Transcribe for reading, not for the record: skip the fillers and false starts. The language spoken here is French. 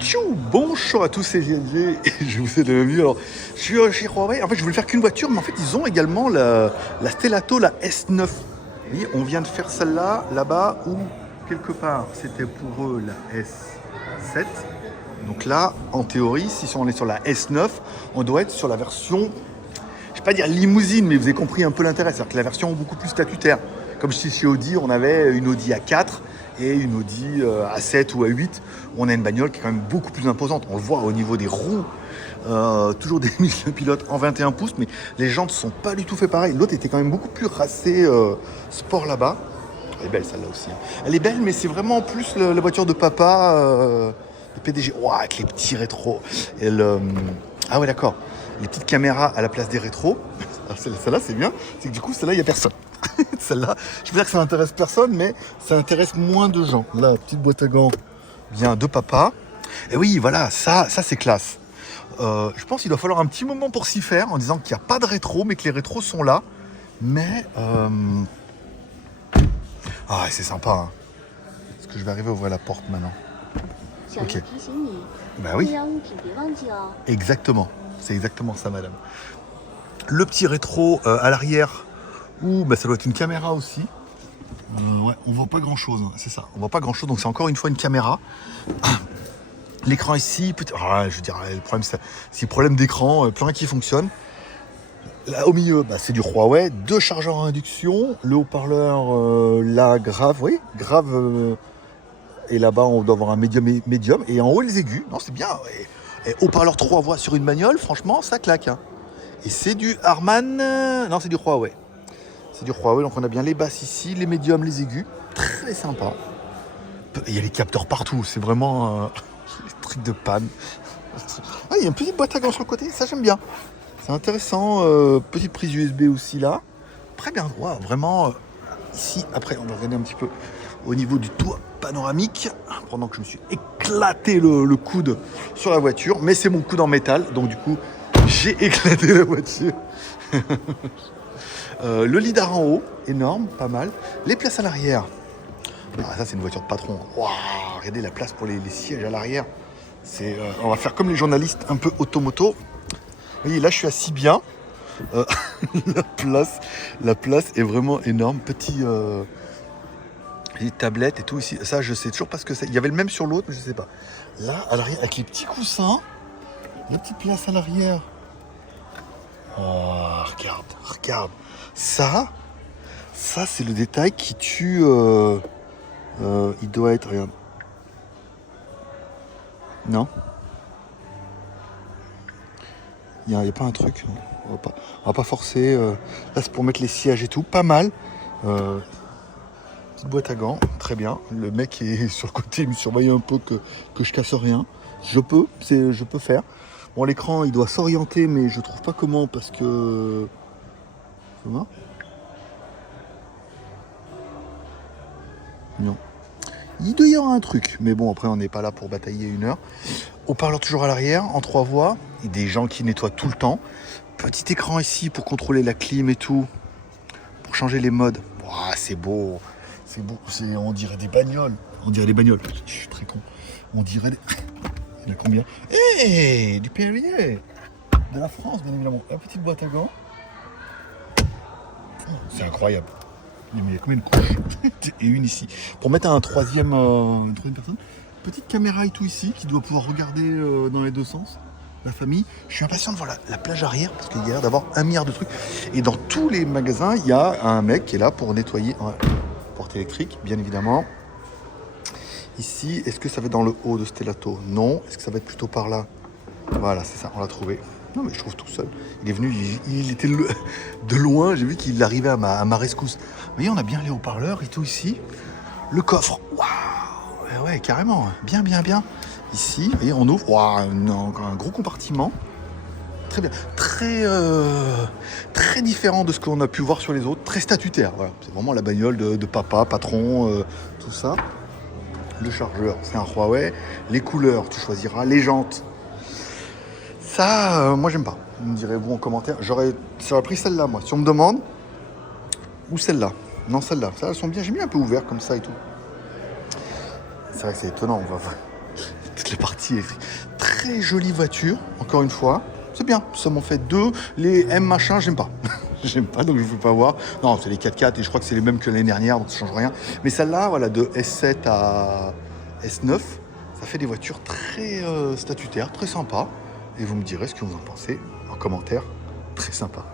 Tchou, bonjour à tous, c'est JLG et je vous ai de la bienvenue. Alors, je suis chez Huawei. En fait, je voulais faire qu'une voiture, mais en fait, ils ont également la Stellato, la S9. Oui, on vient de faire celle-là, là-bas, où quelque part, c'était pour eux la S7. Donc là, en théorie, si on est sur la S9, on doit être sur la version, je ne vais pas dire limousine, mais vous avez compris un peu l'intérêt. C'est-à-dire que la version beaucoup plus statutaire. Comme si chez Audi, on avait une Audi A4 et une Audi A7 ou A8, où on a une bagnole qui est quand même beaucoup plus imposante. On le voit au niveau des roues, toujours des Michelin Pilote en 21 pouces, mais les jantes ne sont pas du tout fait pareil. L'autre était quand même beaucoup plus racée sport là-bas. Elle est belle celle-là aussi. Elle est belle, mais c'est vraiment plus la voiture de papa, de PDG. Ouah, avec les petits rétros. Ah ouais, d'accord. Les petites caméras à la place des rétros. Celle-là, c'est bien. C'est que du coup, celle-là, il n'y a personne. Celle-là, je veux dire que ça n'intéresse personne, mais ça intéresse moins de gens. Là, petite boîte à gants vient de papa. Et oui, voilà, ça c'est classe. Je pense qu'il doit falloir un petit moment pour s'y faire, en disant qu'il n'y a pas de rétro, mais que les rétros sont là. Mais... Ah, c'est sympa. Hein. Est-ce que je vais arriver à ouvrir la porte maintenant? Ok. Bah oui. Exactement. C'est exactement ça, madame. Le petit rétro à l'arrière, où bah, ça doit être une caméra aussi. Ouais, on voit pas grand chose, c'est ça. On voit pas grand chose, donc c'est encore une fois une caméra. L'écran ici, je veux dire, le problème, c'est le problème d'écran, plus rien qui fonctionne. Là au milieu, bah, c'est du Huawei, 2 chargeurs à induction, le haut-parleur là grave, oui, grave. Et là-bas, on doit avoir un médium. Et en haut, les aigus. Non, c'est bien. Et haut-parleur 3 voix sur une bagnole, franchement, ça claque. Hein. Et c'est du Harman. Non, c'est du Huawei. C'est du Huawei, donc on a bien les basses ici, les médiums, les aigus. Très sympa. Il y a les capteurs partout, c'est vraiment les trucs de panne. Ah, il y a une petite boîte à gants sur le côté, ça j'aime bien. C'est intéressant. Petite prise USB aussi là. Très bien, wow, vraiment. Ici, après, on va regarder un petit peu au niveau du toit panoramique, pendant que je me suis éclaté le coude sur la voiture. Mais c'est mon coude en métal, donc du coup, j'ai éclaté la voiture. Le lidar en haut, énorme, pas mal. Les places à l'arrière. Ah, ça, c'est une voiture de patron. Wow, regardez la place pour les sièges à l'arrière. On va faire comme les journalistes, un peu automoto. Vous voyez, là, je suis assis bien. La place est vraiment énorme. Petit... les tablettes et tout ici. Ça, je sais toujours pas ce que c'est. Il y avait le même sur l'autre, mais je sais pas. Là, à l'arrière, avec les petits coussins. Les petites places à l'arrière. Oh, regarde. Ça, c'est le détail qui tue. Il doit être. Regarde. Non. Il n'y a pas un truc. On va pas forcer. Là, c'est pour mettre les sièges et tout. Pas mal. Petite boîte à gants. Très bien. Le mec est sur le côté. Il me surveille un peu que je casse rien. Je peux faire. Bon, l'écran, il doit s'orienter, mais je trouve pas comment parce que... Ça va ? Non. Il doit y avoir un truc. Mais bon, après, on n'est pas là pour batailler 1 heure. Haut-parleur toujours à l'arrière, en 3 voix. Et des gens qui nettoient tout le temps. Petit écran ici pour contrôler la clim et tout. Pour changer les modes. Ouah, c'est beau. C'est beau. On dirait des bagnoles. Je suis très con. On dirait des... Il y en a combien? Du Perrier de la France, bien évidemment. La petite boîte à gants. Oh, c'est incroyable. Mais il y a combien de couches? Et une ici. Pour mettre une troisième personne. Petite caméra et tout ici qui doit pouvoir regarder dans les deux sens. La famille. Je suis impatient de voir la plage arrière parce qu'il y a l'air d'avoir 1 milliard de trucs. Et dans tous les magasins, il y a un mec qui est là pour nettoyer. Porte électrique, bien évidemment. Ici, est-ce que ça va être dans le haut de Stellato? Non. Est-ce que ça va être plutôt par là? Voilà, c'est ça, on l'a trouvé. Non, mais je trouve tout seul. Il est venu, il était de loin, j'ai vu qu'il arrivait à ma rescousse. Vous voyez, on a bien les haut-parleurs et tout ici. Le coffre, waouh! Ouais, carrément, bien. Ici, vous voyez, on ouvre, waouh, un gros compartiment. Très bien, très différent de ce qu'on a pu voir sur les autres, très statutaire. Voilà. C'est vraiment la bagnole de papa, patron, tout ça. Le chargeur, c'est un Huawei. Les couleurs, tu choisiras. Les jantes, ça, moi, j'aime pas. Vous me direz-vous en commentaire. J'aurais pris celle-là, moi. Si on me demande, ou celle-là. Non, celle-là. Celles-là, elles sont bien. J'ai mis un peu ouvert comme ça et tout. C'est vrai que c'est étonnant. toute la partie électrique. Très jolie voiture, encore une fois. C'est bien, ça m'en fait 2. Les M machin, j'aime pas. J'aime pas, donc je ne veux pas voir. Non, c'est les 4x4 et je crois que c'est les mêmes que l'année dernière, donc ça change rien. Mais celle-là, voilà, de S7 à S9, ça fait des voitures très statutaires, très sympas. Et vous me direz ce que vous en pensez en commentaire. Très sympa.